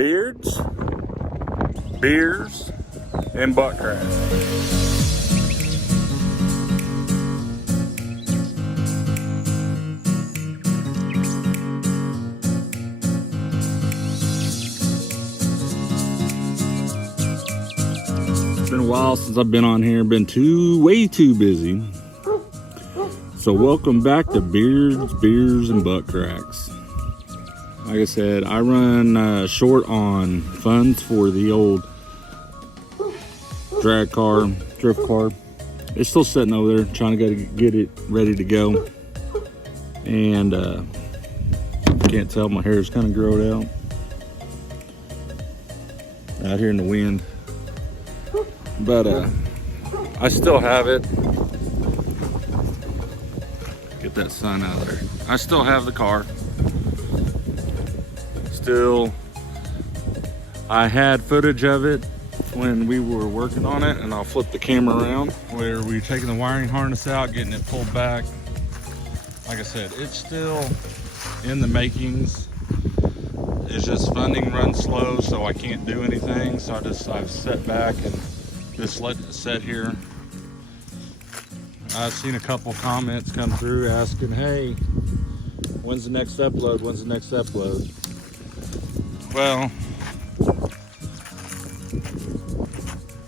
beards, beers, and butt crack. It's been a while since I've been on here. Been way too busy. So welcome back to Beards, Beers, and Butt Cracks. Like I said, I run short on funds for the old drag car, drift car. It's still sitting over there, trying to get it ready to go. And can't tell, my hair's kind of growed out here in the wind. But I still have it. Get that sun out of there. I still have the car. Still, I had footage of it when we were working on it, and I'll flip the camera around where we were taking the wiring harness out, getting it pulled back. Like I said, it's still in the makings. It's just funding runs slow, so I can't do anything. So I've sat back and just let it sit here. I've seen a couple comments come through asking, hey, when's the next upload? When's the next upload? Well,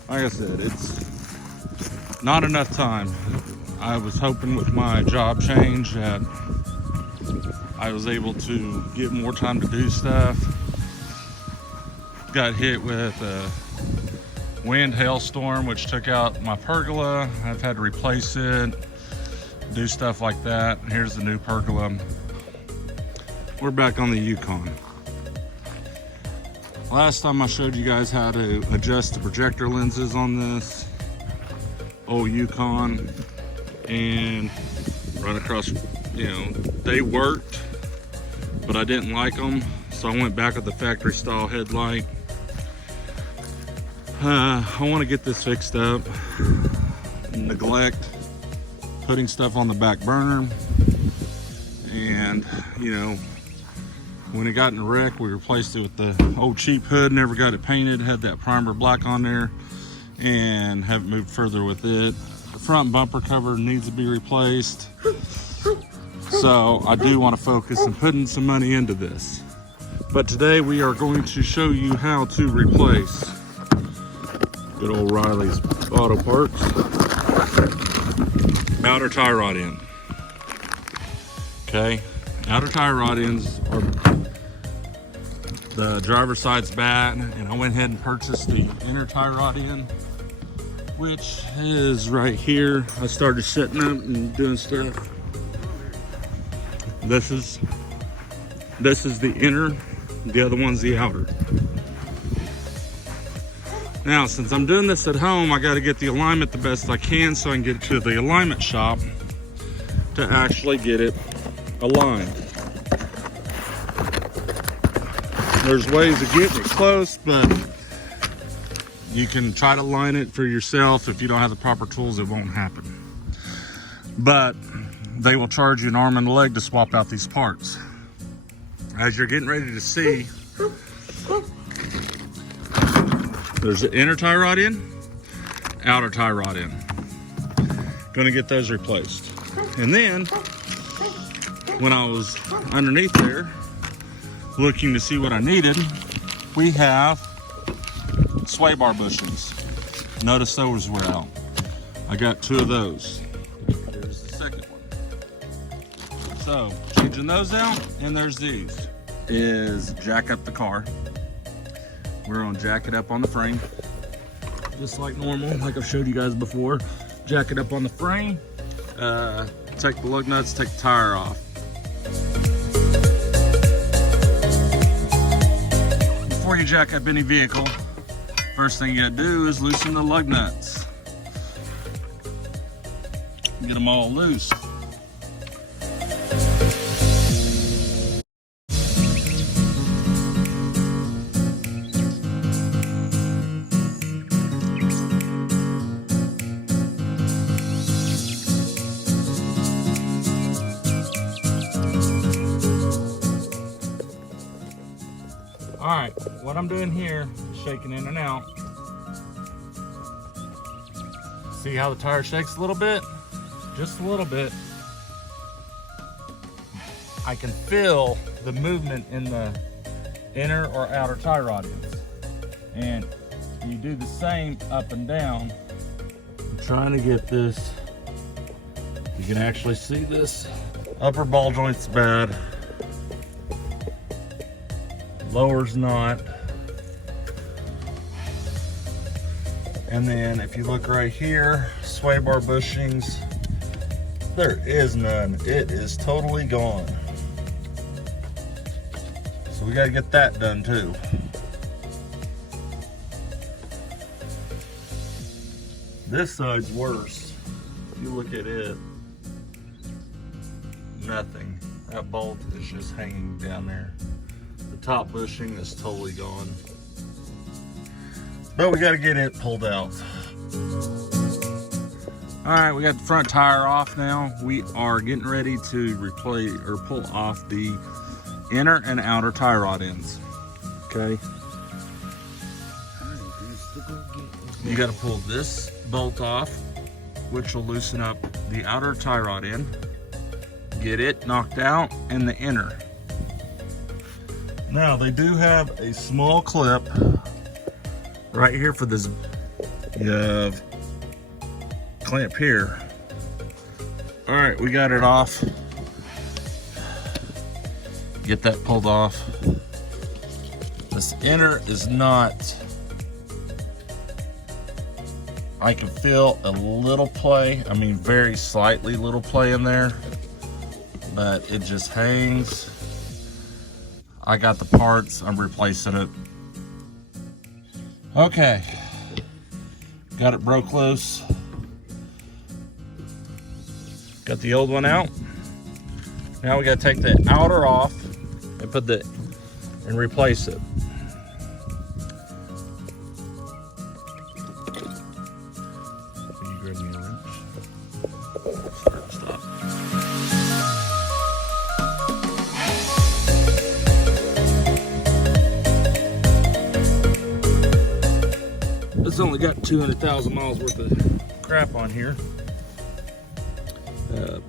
like I said, it's not enough time. I was hoping with my job change that I was able to get more time to do stuff. Got hit with a wind hailstorm, which took out my pergola. I've had to replace it, do stuff like that. Here's the new pergola. We're back on the Yukon. Last time I showed you guys how to adjust the projector lenses on this old Yukon, and right across, they worked, but I didn't like them, so I went back with the factory style headlight. I want to get this fixed up. Neglect putting stuff on the back burner, and when it got in a wreck, we replaced it with the old cheap hood. Never got it painted. Had that primer black on there, and haven't moved further with it. The front bumper cover needs to be replaced, so I do want to focus on putting some money into this. But today we are going to show you how to replace good old Riley's Auto Parts outer tie rod end. Okay, outer tie rod ends are the driver's side's bad, and I went ahead and purchased the inner tie rod end, which is right here. I started setting up and doing stuff. This is the inner, the other one's the outer. Now, since I'm doing this at home, I got to get the alignment the best I can so I can get to the alignment shop to actually get it aligned. There's ways of getting it close, but you can try to line it for yourself. If you don't have the proper tools, it won't happen. But they will charge you an arm and a leg to swap out these parts. As you're getting ready to see, there's the inner tie rod end, outer tie rod end. Gonna get those replaced. And then, when I was underneath there, looking to see what I needed, we have sway bar bushings. Notice those were out. I got 2 of those. Here's the second one. So, changing those out, and there's these. Is jack up the car. We're gonna jack it up on the frame, just like normal, like I've showed you guys before. Jack it up on the frame, take the lug nuts, take the tire off. Before you jack up any vehicle, first thing you gotta do is loosen the lug nuts. Get them all loose. All right, what I'm doing here is shaking in and out. See how the tire shakes a little bit? Just a little bit. I can feel the movement in the inner or outer tie rod ends. And you do the same up and down. I'm trying to get this. You can actually see this. Upper ball joint's bad. Lower's not. And then if you look right here, sway bar bushings, there is none. It is totally gone. So we gotta get that done too. This side's worse. If you look at it, nothing. That bolt is just hanging down there. The top bushing is totally gone. But we gotta get it pulled out. All right, we got the front tire off now. We are getting ready to replace or pull off the inner and outer tie rod ends. Okay. You gotta pull this bolt off, which will loosen up the outer tie rod end. Get it knocked out and the inner. Now they do have a small clip right here for this clamp here. All right, we got it off. Get that pulled off. This inner is not, I can feel a little play. I mean, very slightly little play in there, but it just hangs. I got the parts, I'm replacing it. Okay, got it broke loose. Got the old one out. Now we gotta take the outer off and and replace it. Will you grab me a wrench? Start, stop. It's only got 200,000 miles worth of crap on here.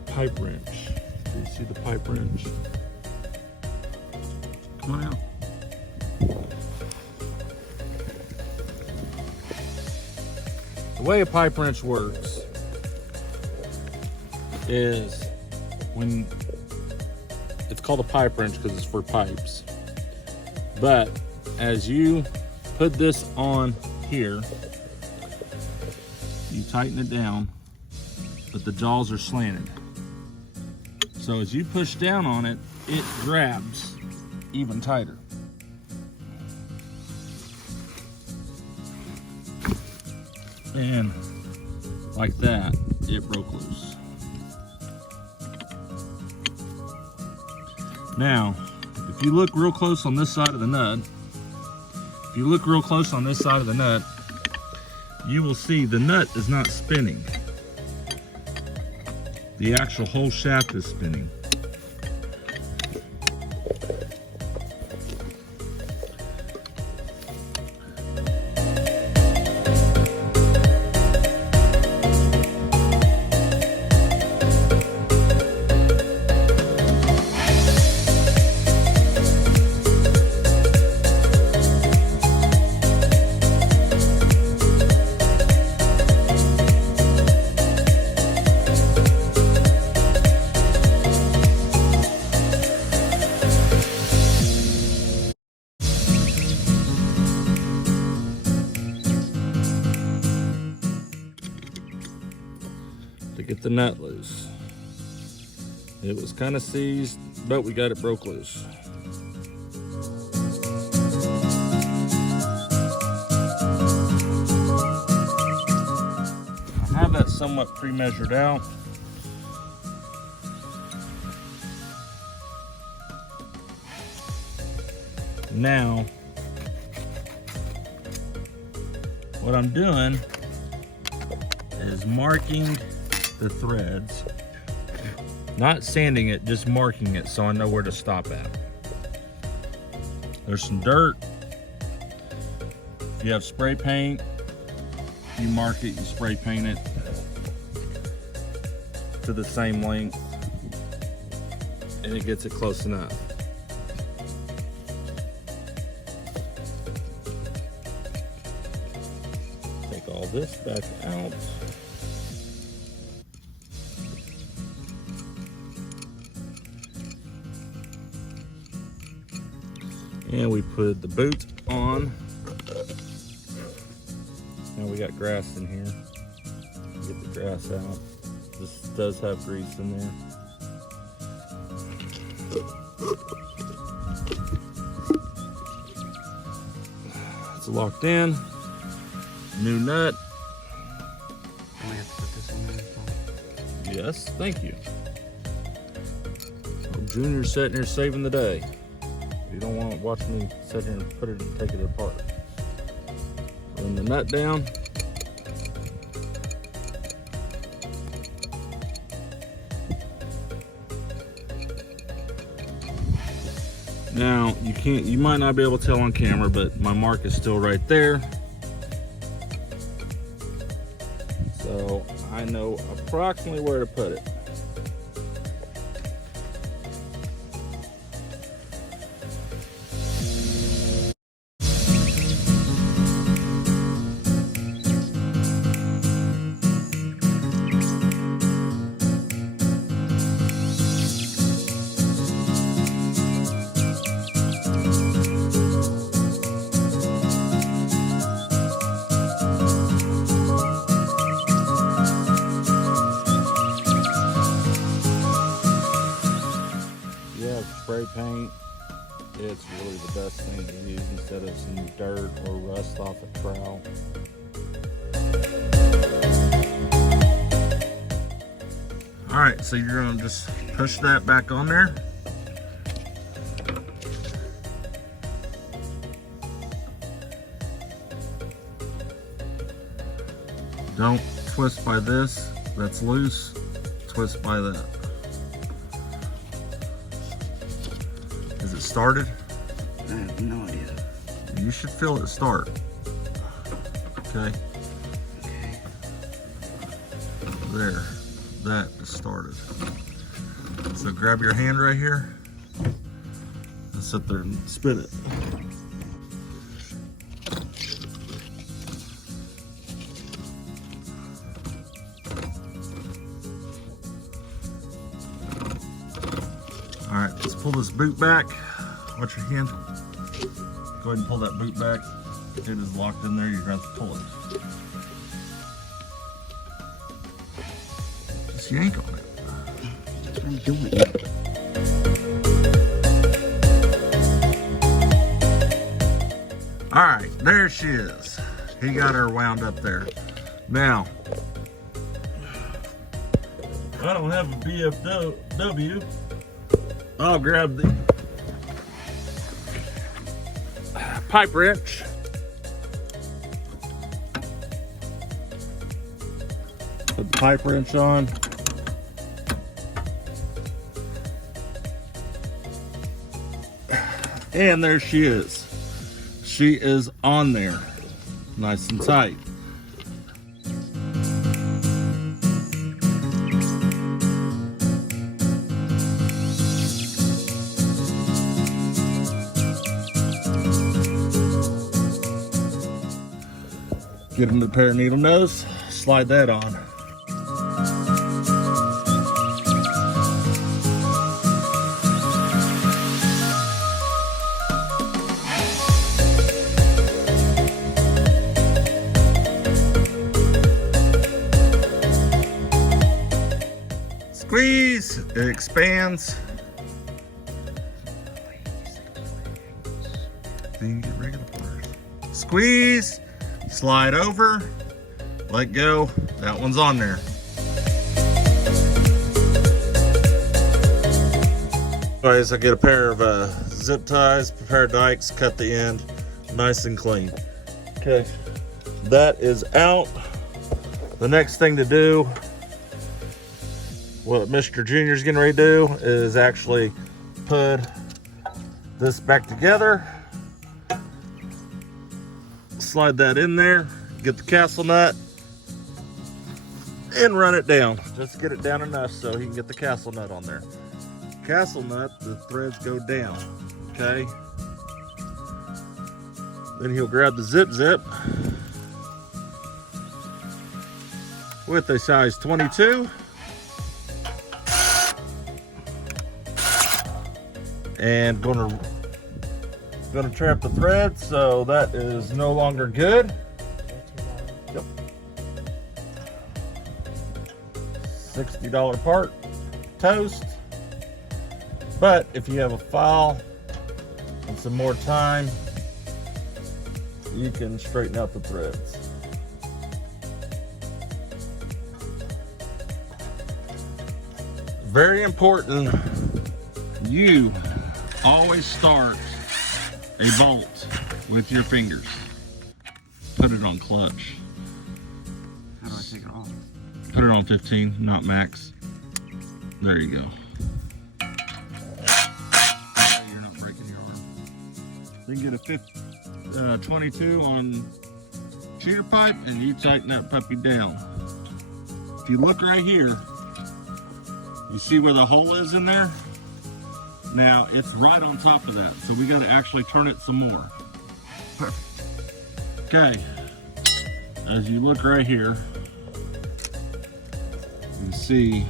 Pipe wrench. Do you see the pipe wrench? Come on out. The way a pipe wrench works is when it's called a pipe wrench because it's for pipes. But as you put this on here, you tighten it down, but the jaws are slanted. So as you push down on it, it grabs even tighter. And like that, it broke loose. Now, if you look real close on this side of the nut, you will see the nut is not spinning. The actual whole shaft is spinning. To get the nut loose. It was kind of seized, but we got it broke loose. I have that somewhat pre-measured out. Now, what I'm doing is marking the threads, not sanding it, just marking it so I know where to stop at. There's some dirt If you have spray paint, you mark it, you spray paint it to the same length, and it gets it close enough. Take all this back out. And we put the boot on. Now we got grass in here. Get the grass out. This does have grease in there. It's locked in. New nut. We have to put this in there. Yes, thank you. Oh, Junior's sitting here saving the day. You don't want to watch me sit here and put it and take it apart. Run the nut down. Now you might not be able to tell on camera, but my mark is still right there. So I know approximately where to put it. Spray paint, it's really the best thing to use instead of some dirt or rust off a trowel. All right, so you're gonna just push that back on there. Don't twist by this, that's loose. Twist by that. Is it started? I have no idea. You should feel it start. Okay. Okay. There. That is started. So grab your hand right here and sit there and spin it. All right, let's pull this boot back. Watch your hand. Go ahead and pull that boot back. It is locked in there. You're going to have to pull it. Just yank on it. That's what I'm doing. All right, there she is. He got her wound up there. Now, I don't have a BFW. I'll grab the pipe wrench. Put the pipe wrench on. And there she is. She is on there, nice and tight. Get them the pair of needle nose, slide that on. Squeeze, it expands. Then you get regular pliers. Squeeze. Slide over, let go, that one's on there. Anyways, I get a pair of zip ties, a pair of dikes, cut the end, nice and clean. Okay, that is out. The next thing to do, what Mr. Junior's getting ready to do, is actually put this back together. slide that in there, get the castle nut, and run it down. Just get it down enough so he can get the castle nut on there. Castle nut, the threads go down, okay? Then he'll grab the zip with a size 22. And gonna trap the thread, so that is no longer good. Yep. $60 part, toast. But if you have a file and some more time, you can straighten out the threads. Very important, you always start a bolt with your fingers. Put it on clutch. How do I take it off? Put it on 15, not max. There you go. You're not breaking your arm. You can get a 22 on cheater pipe and you tighten that puppy down. If you look right here, you see where the hole is in there? Now, it's right on top of that, so we got to actually turn it some more. Perfect. Okay, as you look right here, you can see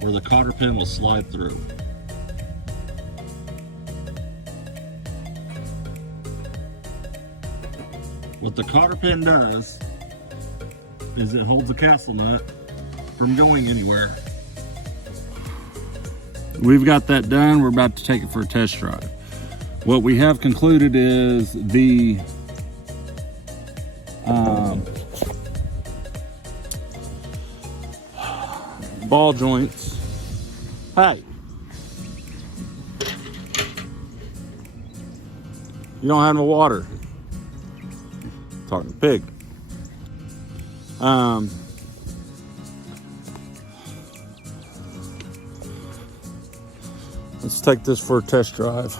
where the cotter pin will slide through. What the cotter pin does is it holds the castle nut from going anywhere. We've got that done. We're about to take it for a test drive. What we have concluded is the ball joints. Hey, you don't have no water. Talking to pig. Let's take this for a test drive.